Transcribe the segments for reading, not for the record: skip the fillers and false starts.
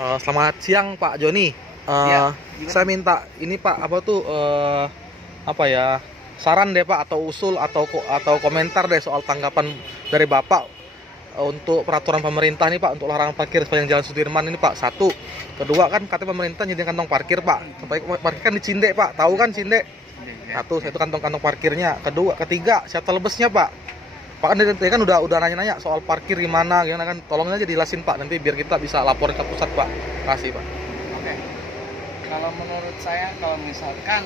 Selamat siang Pak Joni. Iya, Eh, gimana? saya minta ini Pak apa tuh apa ya, saran deh Pak, atau usul atau komentar deh soal tanggapan dari Bapak untuk peraturan pemerintah nih Pak untuk larangan parkir sepanjang Jalan Sudirman ini Pak. Satu, kedua kan katanya pemerintah nyediakan kantong parkir Pak. Sampai parkir kan di Cinde Pak. Tahu kan Cinde? Iya, iya, Satu, iya. itu kantong-kantong parkirnya. Kedua, ketiga, shuttle busnya Pak. Pak kan dari tadi kan udah nanya-nanya soal parkir gimana kan, tolong aja dijelasin Pak, nanti biar kita bisa lapor ke pusat Pak. Kasih Pak. Oke. Kalau menurut saya, kalau misalkan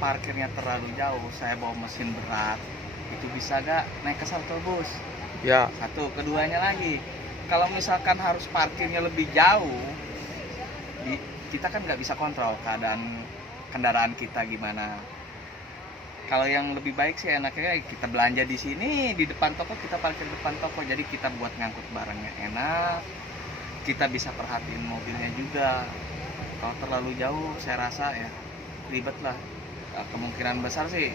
parkirnya terlalu jauh, saya bawa mesin berat, itu bisa gak naik ke shuttle bus? Ya. Satu, keduanya lagi, kalau misalkan harus parkirnya lebih jauh, kita kan nggak bisa kontrol keadaan kendaraan kita gimana. Kalau yang lebih baik sih enaknya kita belanja di sini, di depan toko, kita parkir depan toko, jadi kita buat ngangkut barangnya enak, kita bisa perhatiin mobilnya juga. Kalau terlalu jauh saya rasa ya ribet lah. Kemungkinan besar sih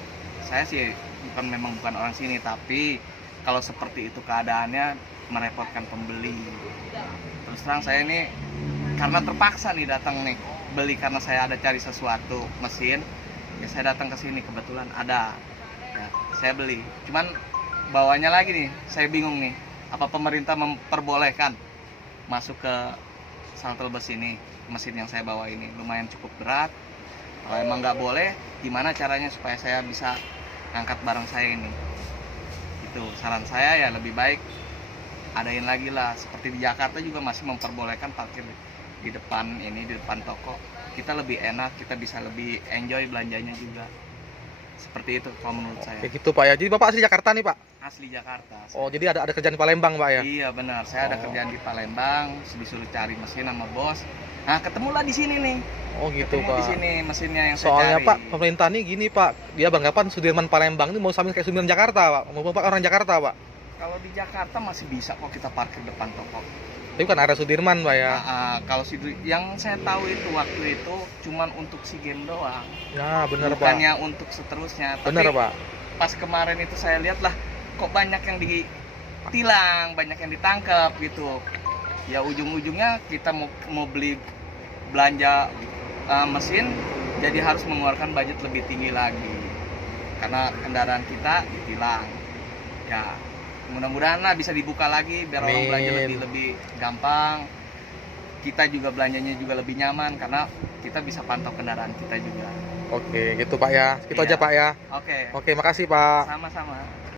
saya sih bukan orang sini, tapi kalau seperti itu keadaannya merepotkan pembeli. Terus terang saya ini karena terpaksa nih datang nih beli, karena saya ada cari sesuatu mesin, ya saya datang ke sini kebetulan ada, ya saya beli. Cuman bawanya lagi nih saya bingung nih, apa pemerintah memperbolehkan masuk ke shuttle bus ini? Mesin yang saya bawa ini lumayan cukup berat. Kalau emang nggak boleh, gimana caranya supaya saya bisa angkat barang saya ini? Itu saran saya, ya lebih baik adain lagi lah. Seperti di Jakarta juga masih memperbolehkan parkir di depan ini, di depan toko. Kita lebih enak, kita bisa lebih enjoy belanjanya juga. Seperti itu kalau menurut saya. Kayak gitu Pak ya. Jadi Bapak asli Jakarta nih Pak. Asli Jakarta. Oh, jadi ada kerjaan di Palembang Pak ya. Iya benar, saya ada kerjaan di Palembang, disuruh cari mesin sama bos. Nah, ketemulah di sini nih. Oh gitu Ketemu Pak. di sini mesinnya yang saya Soalnya cari. Pak, pemerintah nih gini Pak, dia banggapan Sudirman Palembang ini mau sama kayak Sudirman Jakarta Pak. Mau Bapak orang Jakarta Pak. Kalau di Jakarta masih bisa kok kita parkir depan toko. Tapi kan area Sudirman Pak ya. Kalau yang saya tahu itu waktu itu cuman untuk SEA Games doang. Ya bener Pak. Bukannya untuk seterusnya. Bener Tapi Pak. pas kemarin itu saya lihat lah, kok banyak yang ditilang, banyak yang ditangkap gitu. Ya ujung-ujungnya kita mau beli belanja mesin, jadi harus mengeluarkan budget lebih tinggi lagi karena kendaraan kita ditilang. Ya mudah-mudahan lah bisa dibuka lagi biar orang belanja lebih gampang, kita juga belanjanya juga lebih nyaman karena kita bisa pantau kendaraan kita juga. Oke gitu Pak ya. Gitu Iya. aja Pak ya. Oke, Oke, makasih Pak. sama-sama.